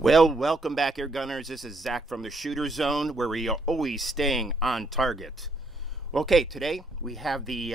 Well, welcome back, Air Gunners. This is Zach from the Shooter Zone, where we are always staying on target. Okay, today we have the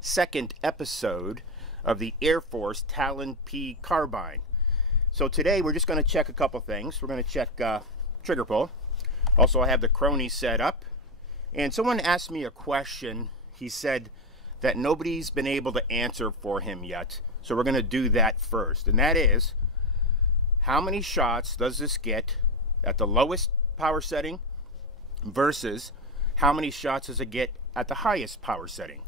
second episode of the AirForce Talon P Carbine. So today we're just going to check a couple things. We're going to check trigger pull. Also, I have the crony set up. And someone asked me a question. He said that nobody's been able to answer for him yet. So we're going to do that first. And that is, how many shots does this get at the lowest power setting versus how many shots does it get at the highest power setting?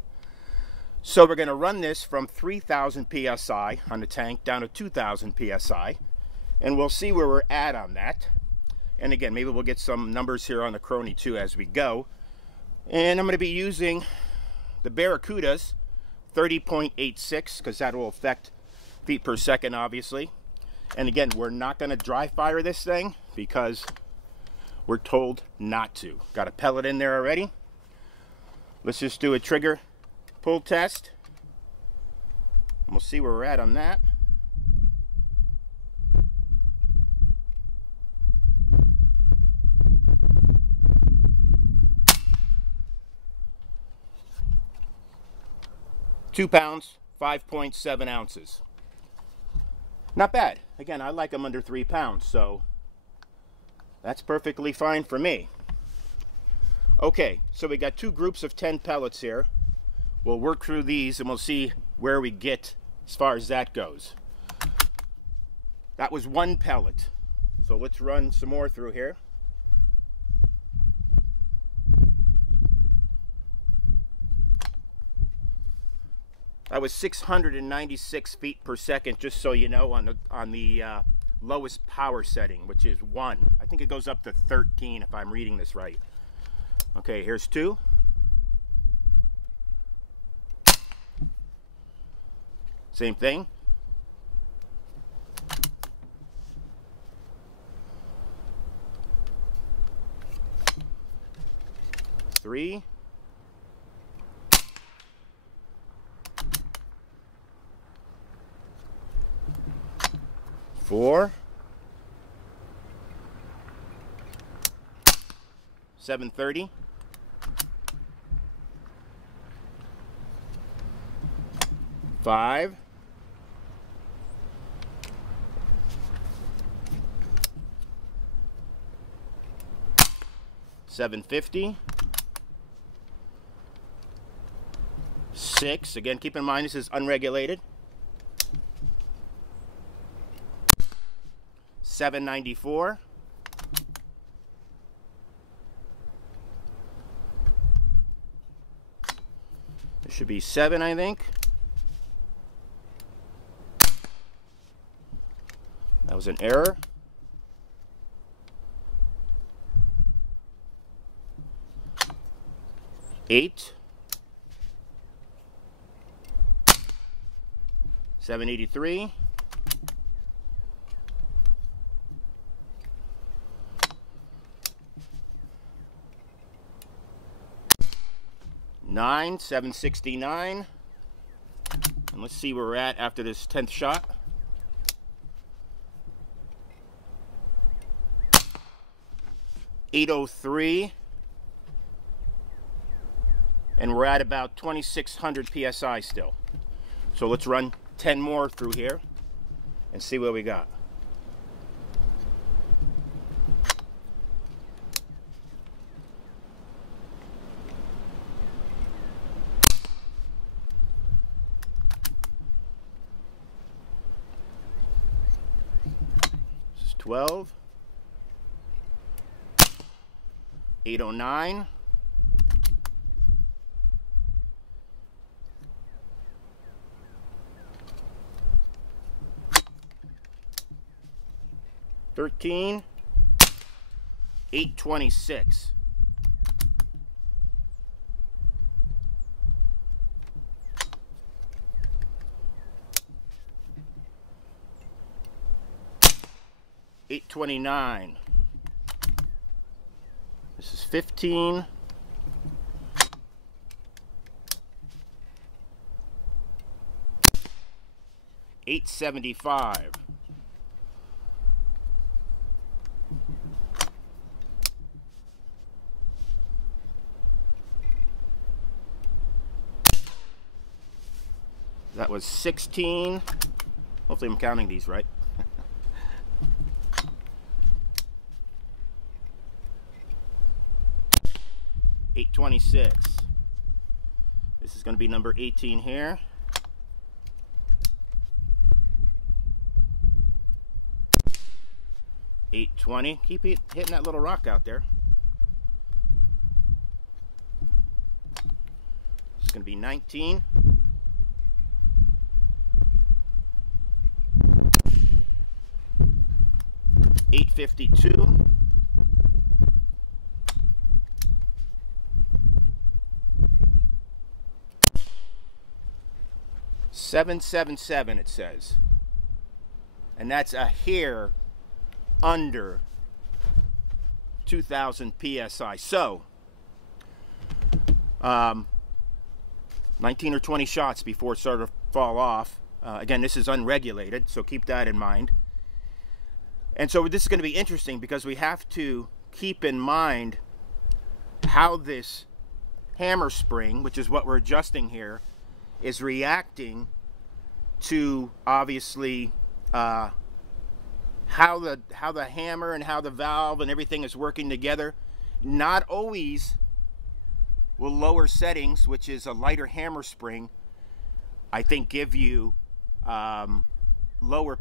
So we're going to run this from 3,000 psi on the tank down to 2,000 psi, and we'll see where we're at on that. And again, maybe we'll get some numbers here on the crony too as we go. And I'm going to be using the Barracuda's 30.86 because that will affect feet per second, obviously. And again, we're not going to dry fire this thing because we're told not to. Got a pellet in there already. Let's just do a trigger pull test. And we'll see where we're at on that. £2, 5.7 ounces. Not bad. Again, I like them under 3 pounds, so that's perfectly fine for me. Okay, so we got two groups of 10 pellets here. We'll work through these and we'll see where we get as far as that goes. That was one pellet. So let's run some more through here. That was 696 feet per second, just so you know, on the lowest power setting, which is 1. I think it goes up to 13 if I'm reading this right. Okay, here's 2. Same thing. 3. 4, 730, 5, 750, 6. Again, keep in mind this is unregulated. 794. There should be 7, I think. That was an error. 8. 783. 9, 769, and let's see where we're at after this 10th shot. 803, and we're at about 2,600 psi still. So let's run 10 more through here and see what we got. This is 12, 809, 13, 826. 829. This is 15. 875. That was 16. Hopefully I'm counting these right. 826. This is going to be number 18 here. 820. Keep hitting that little rock out there. It's going to be 19. 852. 777 it says. And that's a hair under 2,000 psi. So 19 or 20 shots before it started to fall off. Again, this is unregulated, so keep that in mind. And so this is going to be interesting because we have to keep in mind how this hammer spring, which is what we're adjusting here, is reacting to obviously how the hammer and how the valve and everything is working together. Not always will lower settings, which is a lighter hammer spring, I think give you lower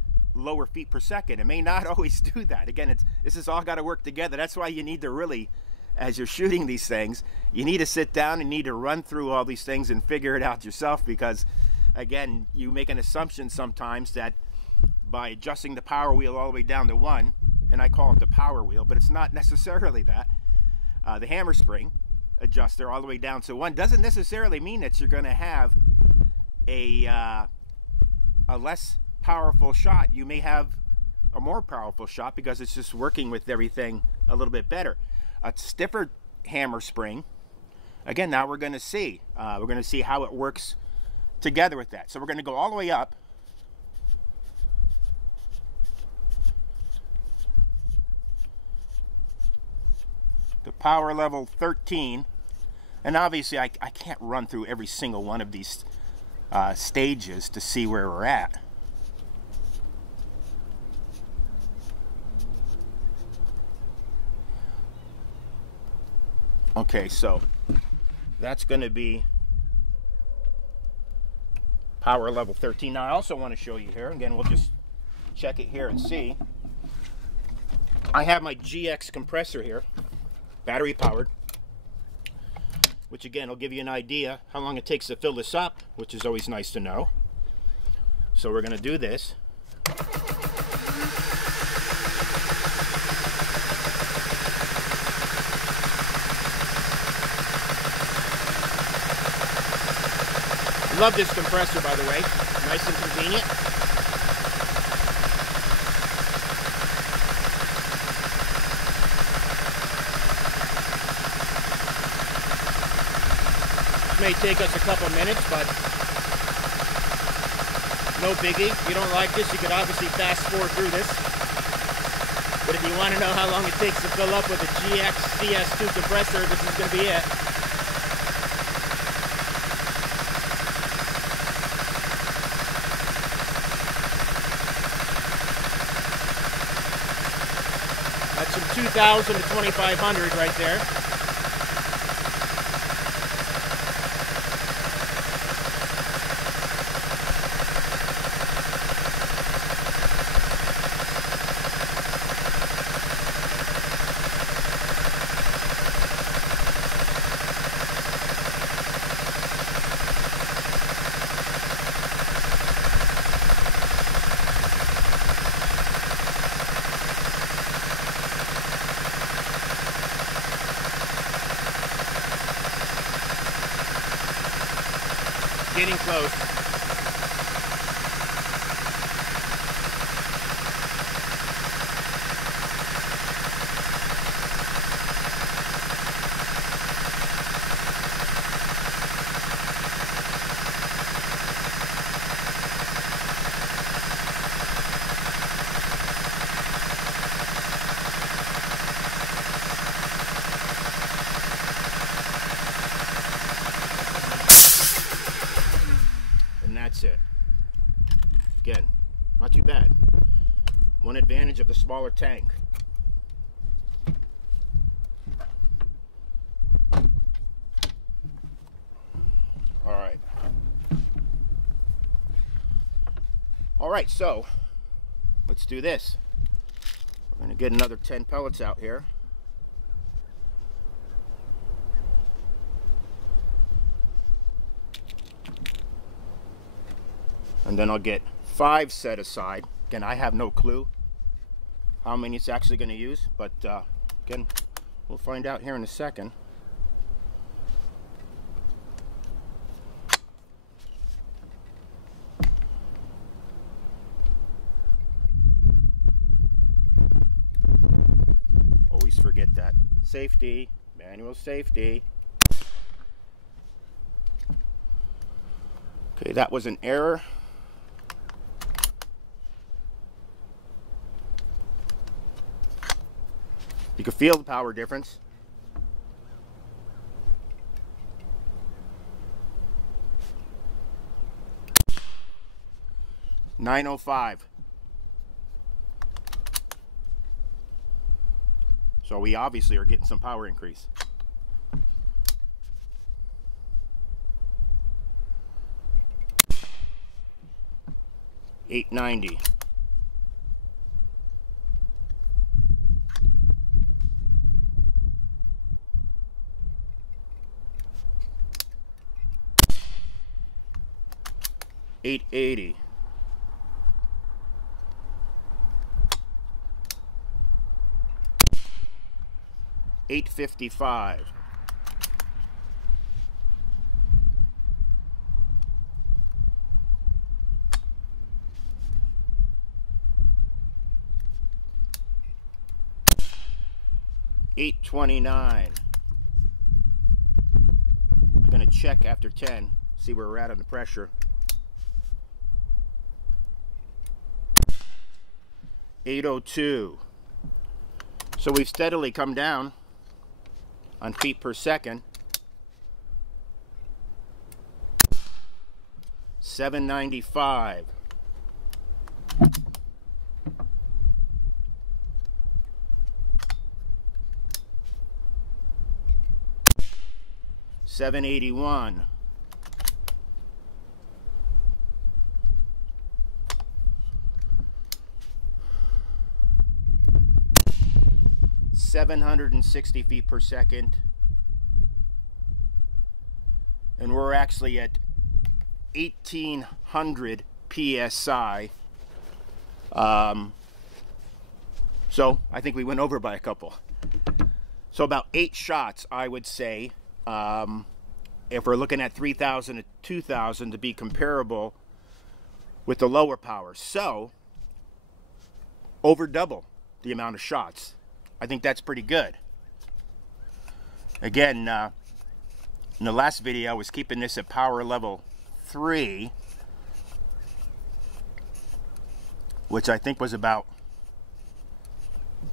feet per second. It may not always do that. Again, this has all got to work together. That's why you need to really, as you're shooting these things, you need to sit down and need to run through all these things and figure it out yourself, because again, you make an assumption sometimes that by adjusting the power wheel all the way down to 1, and I call it the power wheel, but it's not necessarily that. The hammer spring adjuster all the way down to 1 doesn't necessarily mean that you're going to have a less powerful shot. You may have a more powerful shot because it's just working with everything a little bit better. A stiffer hammer spring, again, now we're going to see how it works together with that. So we're going to go all the way up. To power level 13, and obviously I can't run through every single one of these stages to see where we're at. Okay, so that's going to be power level 13. Now I also want to show you here, again, we'll just check it here and see. I have my GX compressor here, battery powered, which again will give you an idea how long it takes to fill this up, which is always nice to know. So we're going to do this. Love this compressor, by the way. Nice and convenient. May take us a couple minutes, but no biggie. If you don't like this, you could obviously fast forward through this. But if you want to know how long it takes to fill up with a GX CS2 compressor, this is going to be it. That's from 2,000 to 2,500 right there. Getting close. that's it. Again, not too bad. One advantage of the smaller tank. Alright. Alright, so let's do this. We're going to get another 10 pellets out here. And then I'll get 5 set aside. Again, I have no clue how many it's actually going to use, but again, we'll find out here in a second. Always forget that. Safety, manual safety. Okay, that was an error. You can feel the power difference. $905. So we obviously are getting some power increase. $890. $880. $855. $829. I'm going to check after 10, see where we're at on the pressure. $802. So we've steadily come down on feet per second. $795. $781. $760 feet per second, and we're actually at 1800 psi. So I think we went over by a couple. So about 8 shots, I would say, if we're looking at 3,000 to 2,000 to be comparable with the lower power. So over double the amount of shots. I think that's pretty good. Again, in the last video I was keeping this at power level 3, which I think was about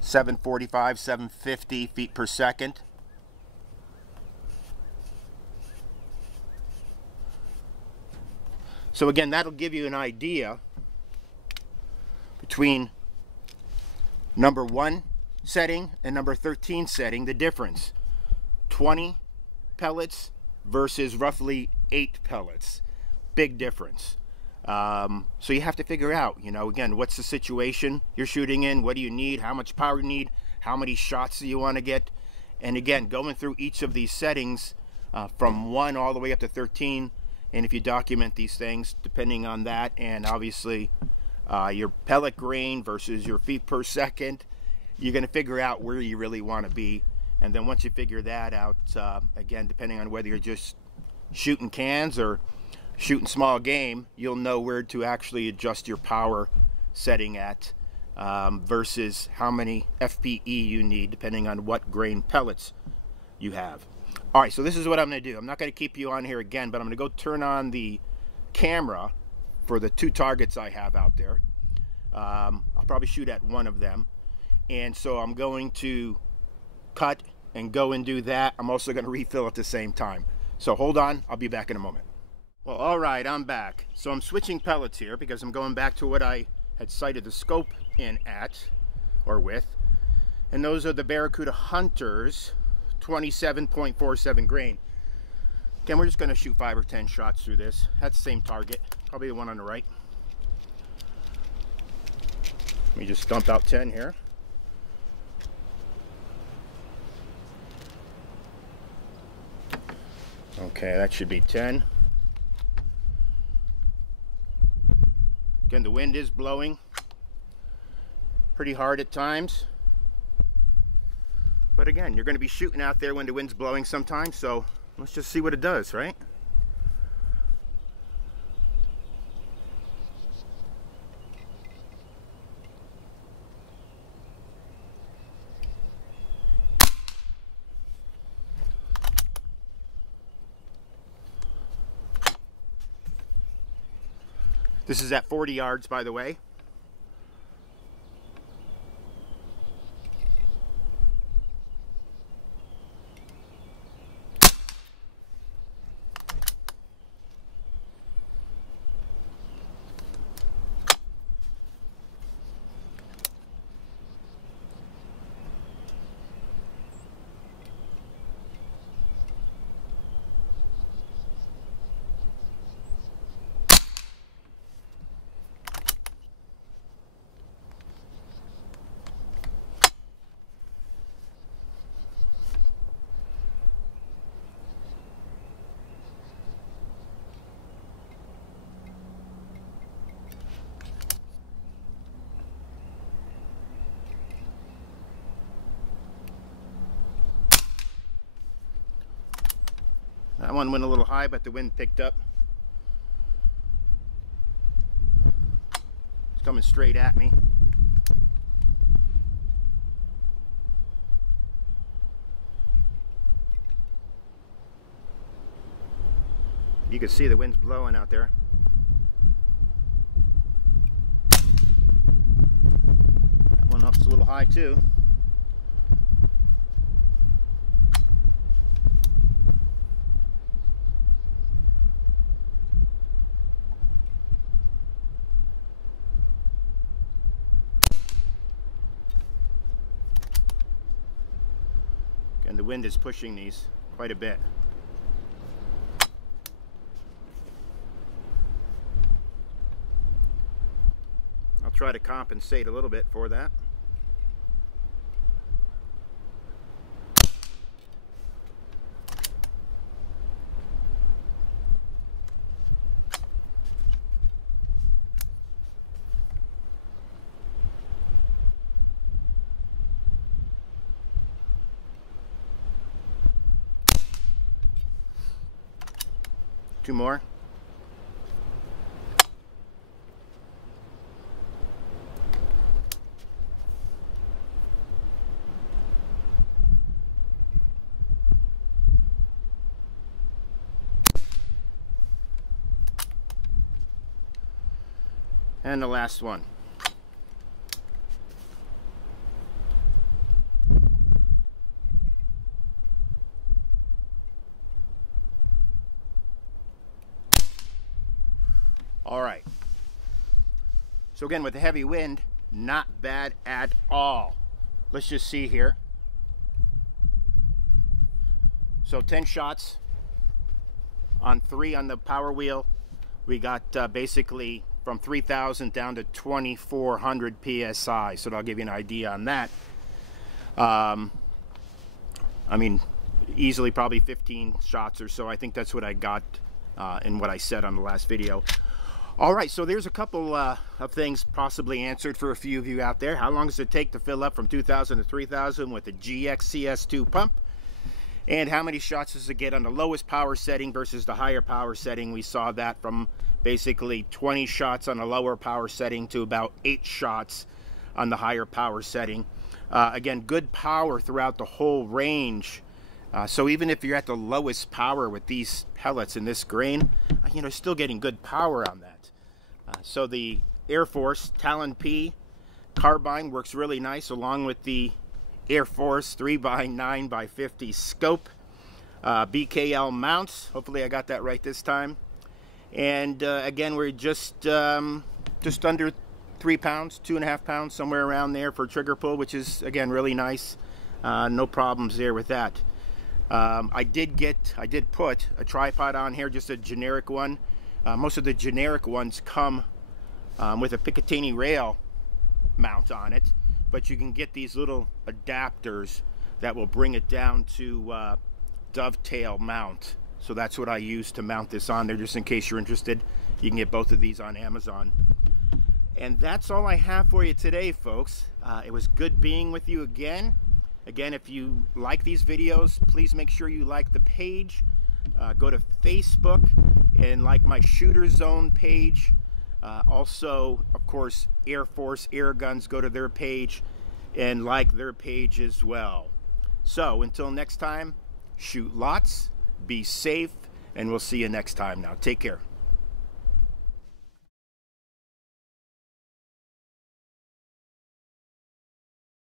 745, 750 feet per second. So again, that'll give you an idea between number 1 setting and number 13 setting, the difference. 20 pellets versus roughly 8 pellets. Big difference. So you have to figure out, you know, again, what's the situation you're shooting in, what do you need, how much power you need, how many shots do you want to get, and again, going through each of these settings from 1 all the way up to 13, and if you document these things, depending on that, and obviously your pellet grain versus your feet per second, you're going to figure out where you really want to be. And then once you figure that out, again, depending on whether you're just shooting cans or shooting small game, you'll know where to actually adjust your power setting at versus how many FPE you need, depending on what grain pellets you have. All right, so this is what I'm going to do. I'm not going to keep you on here again, but I'm going to go turn on the camera for the 2 targets I have out there. I'll probably shoot at one of them. And so I'm going to cut and go and do that. I'm also going to refill at the same time. So hold on, I'll be back in a moment. Well, all right, I'm back. So I'm switching pellets here because I'm going back to what I had sighted the scope in at, or with. And those are the Barracuda Hunters 27.47 grain. Again, we're just going to shoot 5 or 10 shots through this. That's the same target, probably the one on the right. Let me just dump out 10 here. Okay, that should be 10. Again, the wind is blowing pretty hard at times. But again, you're going to be shooting out there when the wind's blowing sometimes, so let's just see what it does, right? This is at 40 yards, by the way. That one went a little high, but the wind picked up. It's coming straight at me. You can see the wind's blowing out there. That one up's a little high too. And the wind is pushing these quite a bit. I'll try to compensate a little bit for that. Two more. And the last one. All right. So again, with the heavy wind, not bad at all. Let's just see here. So 10 shots on 3 on the power wheel. We got basically from 3,000 down to 2,400 PSI. So that'll give you an idea on that. I mean, easily probably 15 shots or so. I think that's what I got in what I said on the last video. All right, so there's a couple of things possibly answered for a few of you out there. How long does it take to fill up from 2,000 to 3,000 with a GX CS2 pump? And how many shots does it get on the lowest power setting versus the higher power setting? We saw that from basically 20 shots on the lower power setting to about 8 shots on the higher power setting. Again, good power throughout the whole range. So even if you're at the lowest power with these pellets in this grain, you know, still getting good power on that. So the AirForce Talon P Carbine works really nice along with the AirForce 3x9x50 scope. BKL mounts, hopefully I got that right this time. And again, we're just under 3 pounds, 2.5 pounds, somewhere around there for trigger pull, which is again really nice. No problems there with that. I did put a tripod on here, just a generic one. Most of the generic ones come with a Picatinny rail mount on it, but you can get these little adapters that will bring it down to dovetail mount. So that's what I use to mount this on there, just in case you're interested. You can get both of these on Amazon. And that's all I have for you today, folks. It was good being with you again. Again, if you like these videos, please make sure you like the page. Go to Facebook and like my Shooter Zone page. Also, of course, AirForce Airguns, go to their page and like their page as well. So until next time, shoot lots, be safe, and we'll see you next time now. Take care.